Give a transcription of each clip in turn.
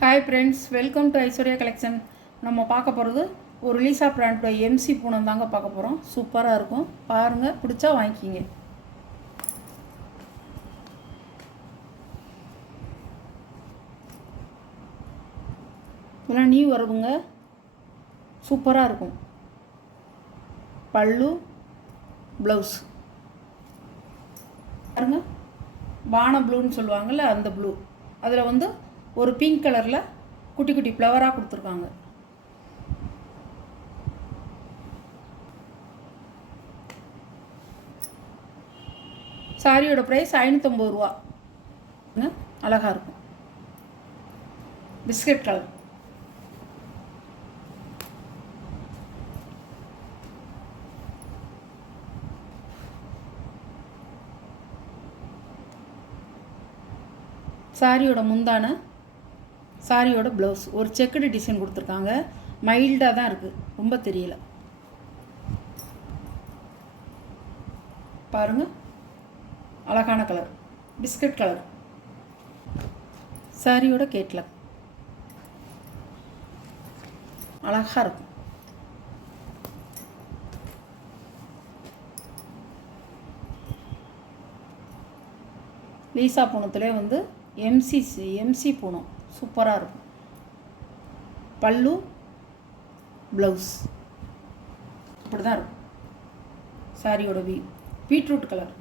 Hi friends, welcome to Aishwarya collection. நம்ம பார்க்க போகிறது ஒரு லீசா பிராண்டோட எம்சி பூனம் தாங்க பார்க்க போகிறோம். சூப்பராக இருக்கும், பாருங்கள், பிடிச்சா வாங்கிக்கிங்க. இதெல்லாம் நியூ வருதுங்க, சூப்பராக இருக்கும். பல்லு ப்ளவுஸ் பாருங்க, வான ப்ளூன்னு சொல்லுவாங்கள்ல, அந்த ப்ளூ. அதில் வந்து ஒரு பிங்க் கலரில் குட்டி குட்டி ஃப்ளவராக கொடுத்துருக்காங்க. சாரியோட ப்ரைஸ் 550 ரூபா. அழகாக இருக்கும், பிஸ்கட் கலர். சாரியோட முந்தான, சாரியோட ப்ளவுஸ் ஒரு செக்குடு டிசைன் கொடுத்துருக்காங்க. மைல்டாக தான் இருக்குது, ரொம்ப தெரியல. பாருங்கள், அழகான கலர், பிஸ்கட் கலர். சாரியோட கேட்லாக் அழகாக இருக்கும். லீசா பூனத்திலே வந்து எம்சி பூனம் சூப்பராக இருக்கும். பல்லு ப்ளவுஸ் இப்படி தான் இருக்கும். சாரியோட பீட்ரூட் கலர்.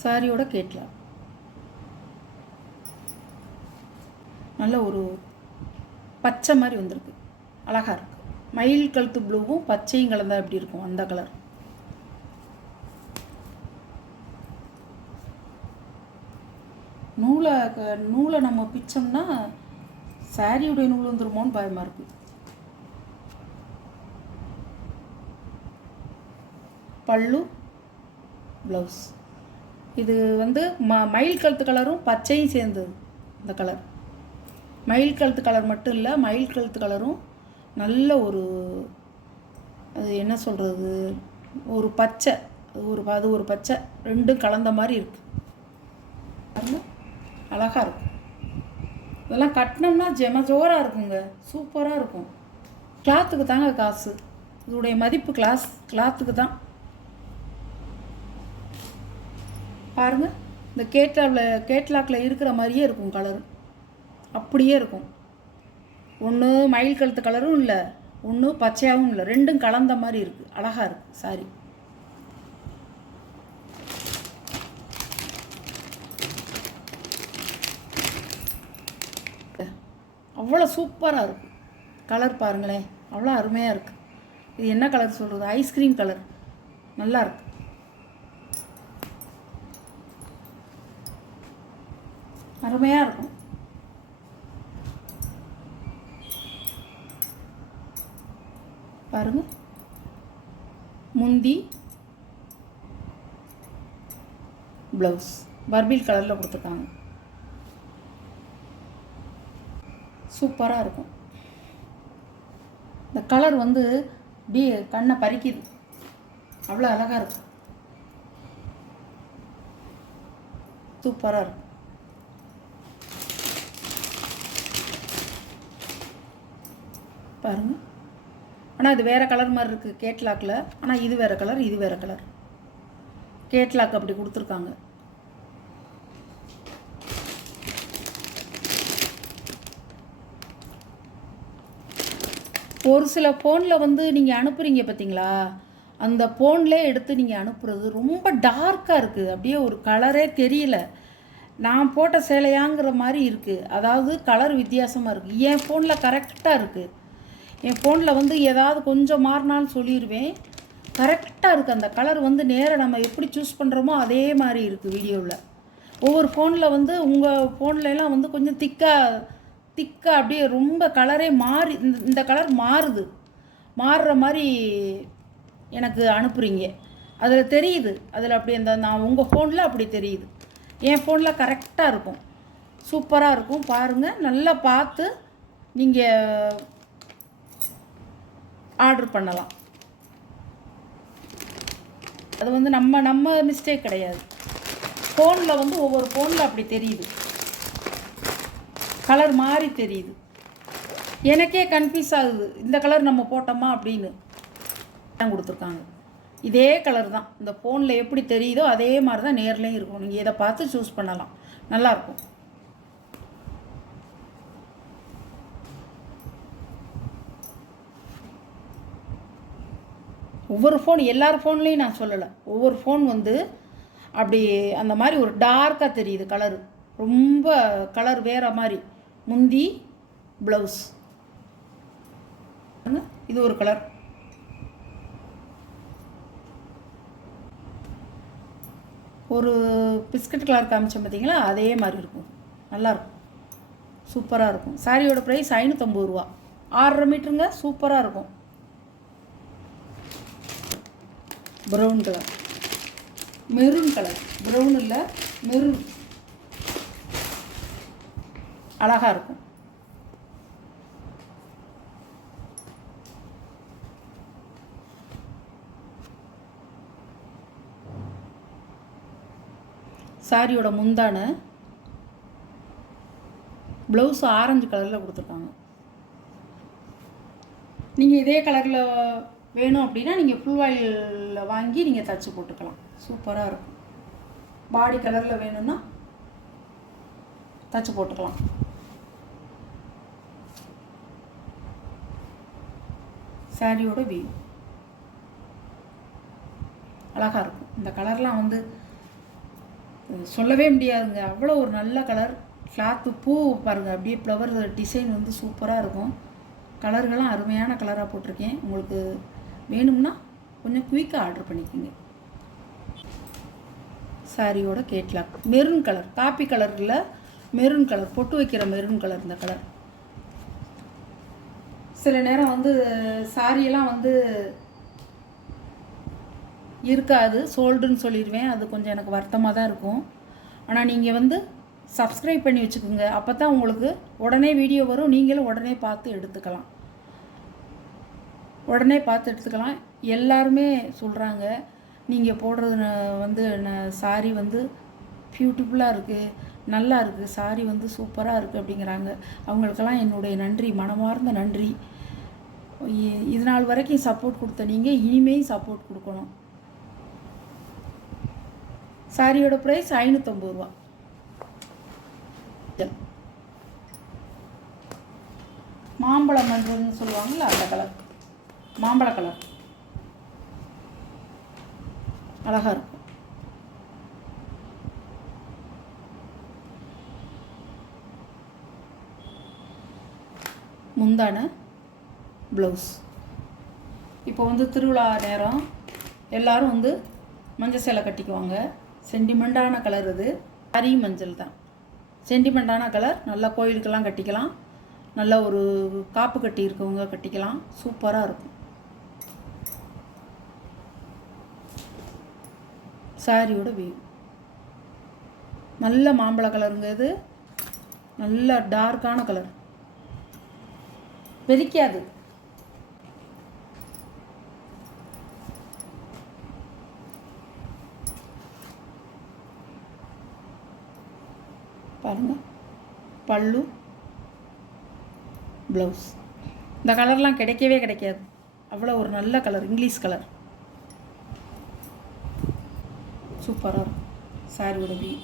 சாரியோட கேட்லாக் நல்ல ஒரு பச்சை மாதிரி வந்திருக்கு, அழகாக இருக்குது. மயில் கழுத்து ப்ளூவும் பச்சையும் கலந்தால் எப்படி இருக்கும், அந்த கலர். நூலை நம்ம பிச்சோம்னா சாரியுடைய நூல் வந்துருமோன்னு பயமாக இருக்குது. பல்லு ப்ளவுஸ் இது வந்து மயில் கழுத்து கலரும் பச்சையும் சேர்ந்தது. இந்த கலர் மயில் கழுத்து கலர் மட்டும் இல்லை, மயில் கழுத்து கலரும் நல்ல ஒரு, அது என்ன சொல்கிறது, ஒரு பச்சை, அது ஒரு பச்சை, ரெண்டும் கலந்த மாதிரி இருக்குது. அழகாக இருக்கும். இதெல்லாம் கட்டினோம்னா ஜோராக இருக்குங்க, சூப்பராக இருக்கும். கிளாத்துக்கு தாங்க காசு, இதோடைய மதிப்பு கிளாத்துக்கு தான். பாருங்கள், இந்த கேட்லாக்கில் இருக்கிற மாதிரியே இருக்கும் கலரு, அப்படியே இருக்கும். ஒன்று மயில் கழுத்து கலரும் இல்லை, ஒன்று பச்சையாகவும் இல்லை, ரெண்டும் கலந்த மாதிரி இருக்குது. அழகாக இருக்குது சாரி. அவ்வளோ சூப்பராக இருக்குது. கலர் பாருங்களேன், அவ்வளோ அருமையாக இருக்குது. இது என்ன கலர் சொல்கிறது, ஐஸ்கிரீம் கலர். நல்லா இருக்கு, அருமையாக இருக்கும். பாருங்க, முந்தி ப்ளவுஸ் பர்பிள் கலரில் கொடுத்துருக்காங்க. சூப்பராக இருக்கும். இந்த கலர் வந்து அப்படியே கண்ணை பறிக்குது, அவ்வளோ அழகாக இருக்கும். சூப்பராக இருக்கும். பாருங்கள், ஆனால் இது வேறு கலர் மாதிரி இருக்குது கேட்லாக்கில். ஆனால் இது வேறு கலர், இது வேறு கலர். கேட்லாக் அப்படி கொடுத்துருக்காங்க. ஒரு சில ஃபோனில் வந்து நீங்கள் அனுப்புகிறீங்க பார்த்தீங்களா, அந்த ஃபோன்லேயே எடுத்து நீங்கள் அனுப்புகிறது ரொம்ப டார்க்காக இருக்குது, அப்படியே ஒரு கலரே தெரியல. நான் போட்ட சேலையாங்கிற மாதிரி இருக்குது, அதாவது கலர் வித்தியாசமாக இருக்குது. என் ஃபோனில் கரெக்டாக இருக்குது. என் ஃபோனில் வந்து ஏதாவது கொஞ்சம் மாறினாலும் சொல்லிடுவேன், கரெக்டாக இருக்குது. அந்த கலர் வந்து நேராக நம்ம எப்படி சூஸ் பண்ணுறோமோ அதே மாதிரி இருக்குது வீடியோவில். ஒவ்வொரு ஃபோனில் வந்து உங்கள் ஃபோன்லலாம் வந்து கொஞ்சம் திக்காக அப்படியே ரொம்ப கலரே மாறி, இந்த கலர் மாறுற மாதிரி எனக்கு அனுப்புகிறீங்க. அதில் தெரியுது, அதில் அப்படி நான் உங்கள் ஃபோனில் அப்படி தெரியுது. என் ஃபோனில் கரெக்டாக இருக்கும், சூப்பராக இருக்கும். பாருங்கள், நல்லா பார்த்து நீங்கள் ஆர்டர் பண்ணலாம். அது வந்து நம்ம மிஸ்டேக் கிடையாது. ஃபோனில் வந்து ஒவ்வொரு ஃபோனில் அப்படி தெரியுது, கலர் மாறி தெரியுது. எனக்கே கன்ஃபியூஸ் ஆகுது, இந்த கலர் நம்ம போட்டோமா அப்படின்னு தான் கொடுத்துருக்காங்க. இதே கலர் தான் இந்த ஃபோனில் எப்படி தெரியுதோ அதே மாதிரி தான் நேர்லேயும் இருக்கும். நீங்கள் இதை பார்த்து சூஸ் பண்ணலாம், நல்லாயிருக்கும். ஒவ்வொரு ஃபோன் எல்லார் ஃபோன்லேயும் நான் சொல்லலை, ஒவ்வொரு ஃபோன் வந்து அப்படி அந்த மாதிரி ஒரு டார்க்காக தெரியுது கலரு, ரொம்ப கலர் வேறு மாதிரி. முந்தி ப்ளவுஸ் இது ஒரு கலர், ஒரு பிஸ்கட் கலர் காமிச்சேன் பார்த்தீங்களா, அதே மாதிரி இருக்கும், நல்லாயிருக்கும், சூப்பராக இருக்கும். சாரியோட ப்ரைஸ் 550 ரூபா, 6.5 மீட்டருங்க, சூப்பராக இருக்கும். Brown colour, maroon colour, brown இல்லை மெரூன், அழகாக இருக்கும். சாரியோட முந்தான ப்ளவுஸ் ஆரஞ்சு கலரில் கொடுத்துருக்காங்க. நீங்கள் இதே கலரில் வேணும் அப்படின்னா நீங்கள் ஃபுல் வாயிலில் வாங்கி நீங்கள் தச்சு போட்டுக்கலாம், சூப்பராக இருக்கும். பாடி கலரில் வேணும்னா தச்சு போட்டுக்கலாம். சாரியோட வியூ அழகாக இருக்கும். இந்த கலர்லாம் வந்து சொல்லவே முடியாதுங்க, அவ்வளோ ஒரு நல்ல கலர். கிளாத்து பூ பாருங்கள், அப்படியே ஃப்ளவர் டிசைன் வந்து சூப்பராக இருக்கும். கலர்கள்லாம் அருமையான கலராக போட்டிருக்கேன். உங்களுக்கு வேணும்னா கொஞ்சம் குயிக்காக ஆர்டர் பண்ணிக்கோங்க. சாரியோட கேட்லாக் மெரூன் கலர், காப்பி கலரில் மெரூன் கலர், பொட்டு வைக்கிற மெரூன் கலர். இந்த கலர் சில நேரம் வந்து சாரியெல்லாம் வந்து இருக்காது, சோல்டுன்னு சொல்லிடுவேன். அது கொஞ்சம் எனக்கு வருத்தமாக தான் இருக்கும். ஆனால் நீங்கள் வந்து சப்ஸ்கிரைப் பண்ணி வச்சுக்கோங்க, அப்போ தான் உங்களுக்கு உடனே வீடியோ வரும், நீங்களும் உடனே பார்த்து எடுத்துக்கலாம். எல்லாருமே சொல்கிறாங்க நீங்கள் போடுறது வந்து சாரி வந்து பியூட்டிஃபுல்லாக இருக்குது, நல்லா இருக்குது, சாரி வந்து சூப்பராக இருக்குது அப்படிங்கிறாங்க. அவங்களுக்கெல்லாம் என்னுடைய நன்றி, மனமார்ந்த நன்றி. இது நாள் வரைக்கும் சப்போர்ட் கொடுத்த நீங்கள் இனிமேல் சப்போர்ட் கொடுக்கணும். சாரியோட ப்ரைஸ் 550 ரூபா. மாம்பழ மஞ்சள்னு சொல்லுவாங்கள்ல, அந்த கலர், மாம்பழ கலர் அழகாக இருக்கும். முந்தான ப்ளவுஸ். இப்போ வந்து திருவிழா நேரம் எல்லோரும் வந்து மஞ்சள் சேலை கட்டிக்குவாங்க. சென்டிமெண்ட்டான கலர் இது, சாரி மஞ்சள் தான், சென்டிமெண்ட்டான கலர். நல்லா கோயிலுக்கெல்லாம் கட்டிக்கலாம், நல்ல ஒரு காப்பு கட்டி இருக்கவங்க கட்டிக்கலாம், சூப்பராக இருக்கும். சாரியோட வியூ நல்ல மாம்பழ கலருங்க, இது நல்ல டார்க்கான கலர், வெறிக்காது. பாருங்கள், பல்லு ப்ளவுஸ். இந்த கலர்லாம் கிடைக்கவே கிடைக்காது, அவ்வளோ ஒரு நல்ல கலர், இங்கிலீஷ் கலர், சூப்பராக இருக்கும். சாரியோட வியூ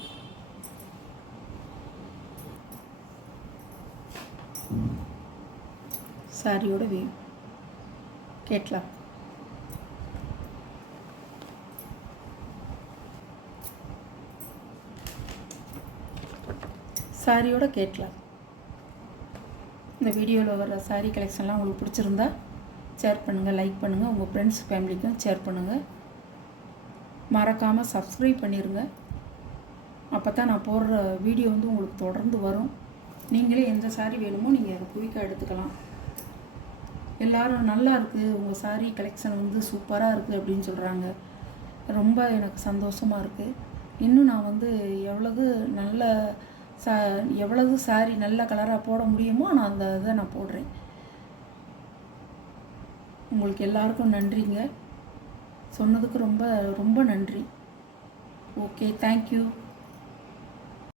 சாரியோட வியூ கேட்லாக். சாரியோட கேட்லாக். இந்த வீடியோவில் வர சாரீ கலெக்ஷன்லாம் உங்களுக்கு பிடிச்சிருந்தா ஷேர் பண்ணுங்கள், லைக் பண்ணுங்கள், உங்கள் ஃப்ரெண்ட்ஸ் ஃபேமிலிக்கும் ஷேர் பண்ணுங்கள். மறக்காமல் சப்ஸ்கிரைப் பண்ணிடுங்க, அப்போ தான் நான் போடுற வீடியோ வந்து உங்களுக்கு தொடர்ந்து வரும். நீங்களே எந்த சாரீ வேணுமோ நீங்கள் அதை குயிக்காக எடுத்துக்கலாம். எல்லோரும் நல்லா இருக்குது, உங்கள் சாரீ கலெக்ஷன் வந்து சூப்பராக இருக்குது அப்படின்னு சொல்கிறாங்க. ரொம்ப எனக்கு சந்தோஷமாக இருக்குது. இன்னும் நான் வந்து எவ்வளவு சாரீ நல்ல கலராக போட முடியுமோ நான் அந்த இதை நான் போடுறேன். உங்களுக்கு எல்லாருக்கும் நன்றிங்க, சொன்னதுக்கு ரொம்ப ரொம்ப நன்றி. Okay, thank you.